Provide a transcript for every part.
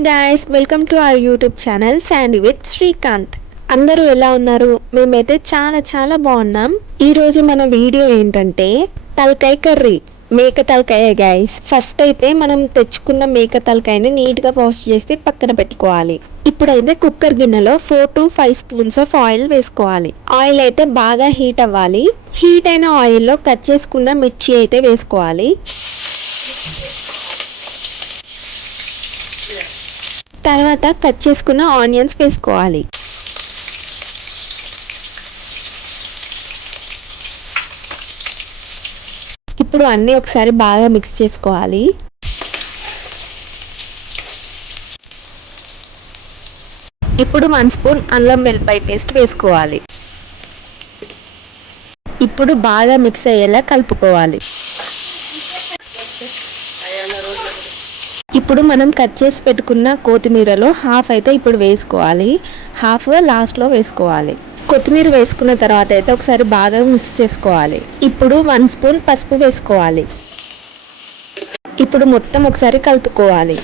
Hi guys, welcome to our YouTube channel Sandy with Srikanth. అందరూ ఎలా ఉన్నారు? మేమైతే చాలా బాగున్నాం. ఈరోజు మన వీడియో ఏంటంటే తలకాయ కర్రీ, మేక తలకాయ గాయ్స్. ఫస్ట్ అయితే మనం తెచ్చుకున్న మేక తలకాయని నీట్గా వాష్ చేసి పక్కన పెట్టుకోవాలి. ఇప్పుడైతే కుక్కర్ గిన్నెలో 4 to 5 స్పూన్స్ ఆఫ్ ఆయిల్ వేసుకోవాలి. ఆయిల్ అయితే బాగా హీట్ అవ్వాలి. హీట్ అయిన ఆయిల్లో కట్ చేసుకున్న మిర్చి అయితే వేసుకోవాలి. తర్వాత కట్ చేసుకున్న ఆనియన్స్ వేసుకోవాలి. ఇప్పుడు అన్నీ ఒకసారి బాగా మిక్స్ చేసుకోవాలి. ఇప్పుడు 1 స్పూన్ అల్లం వెల్లిపాయ పేస్ట్ వేసుకోవాలి. ఇప్పుడు బాగా మిక్స్ అయ్యేలా కలుపుకోవాలి. ఇప్పుడు మనం కట్ చేసి పెట్టుకున్న కొత్తిమీరలో హాఫ్ అయితే ఇప్పుడు వేసుకోవాలి, హాఫ్ లాస్ట్లో వేసుకోవాలి. కొత్తిమీర వేసుకున్న తర్వాత అయితే ఒకసారి బాగా మిక్స్ చేసుకోవాలి. ఇప్పుడు 1 స్పూన్ పసుపు వేసుకోవాలి. ఇప్పుడు మొత్తం ఒకసారి కలుపుకోవాలి.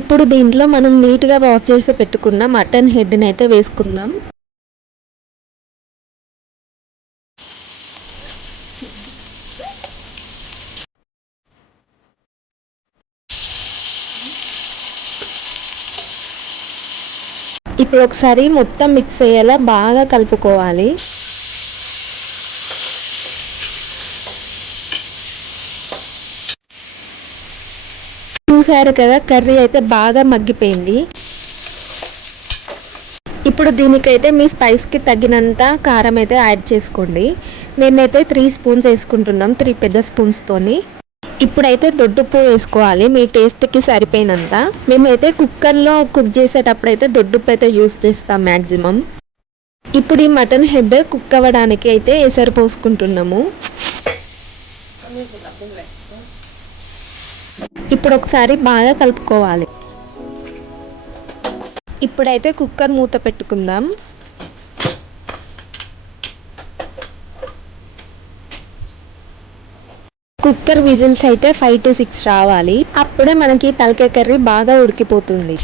ఇప్పుడు దీంట్లో మనం నీట్గా వాష్ చేసి పెట్టుకున్న మటన్ హెడ్ని అయితే వేసుకుందాం. ఇప్పుడు ఒకసారి మొత్తం మిక్స్ అయ్యేలా బాగా కలుపుకోవాలి. చూసారు కదా, కర్రీ అయితే బాగా మగ్గిపోయింది. ఇప్పుడు దీనికైతే మీ స్పైస్కి తగినంత కారం అయితే యాడ్ చేసుకోండి. మేమైతే 3 స్పూన్స్ వేసుకుంటున్నాం, 3 పెద్ద స్పూన్స్తోని. ఇప్పుడైతే దొడ్డుప్పు వేసుకోవాలి మీ టేస్ట్కి సరిపోయినంత. మేమైతే కుక్కర్లో కుక్ చేసేటప్పుడు అయితే దొడ్డుప్పు అయితే యూస్ చేస్తాం మ్యాక్సిమం. ఇప్పుడు ఈ మటన్ హెడ్ కుక్ అవ్వడానికి అయితే ఎసరు పోసుకుంటున్నాము. ఇప్పుడు ఒకసారి బాగా కలుపుకోవాలి. ఇప్పుడైతే కుక్కర్ మూత పెట్టుకుందాం. కుక్కర్ విజిల్స్ అయితే 5 to 6 రావాలి. అప్పుడే మనకి తలకాయ కర్రీ బాగా ఉడికిపోతుంది.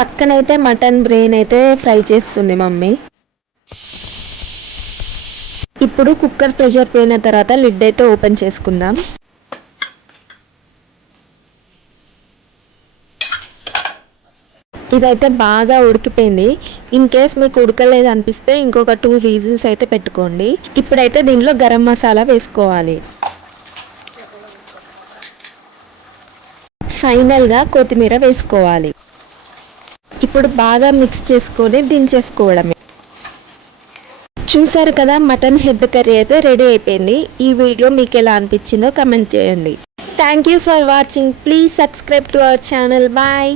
పక్కనైతే మటన్ బ్రెయిన్ అయితే ఫ్రై చేస్తుంది మమ్మీ. ఇప్పుడు కుక్కర్ ప్రెషర్ పోయిన తర్వాత లిడ్ అయితే ఓపెన్ చేసుకుందాం. ఇదైతే బాగా ఉడికిపోయింది. ఇన్ కేస్ మీకు ఉడకలేదు అనిపిస్తే ఇంకొక 2 విజిల్స్ అయితే పెట్టుకోండి. ఇప్పుడైతే దీనిలో గరం మసాలా వేసుకోవాలి. ఫైనల్గా కొత్తిమీర వేసుకోవాలి. ఇప్పుడు బాగా మిక్స్ చేసుకొని దించేసుకోవడమే. చూసారు కదా, మటన్ హెడ్ కర్రీ అయితే రెడీ అయిపోయింది. ఈ వీడియో మీకు ఎలా అనిపించిందో కమెంట్ చేయండి. Thank you for watching. Please subscribe to our channel. Bye.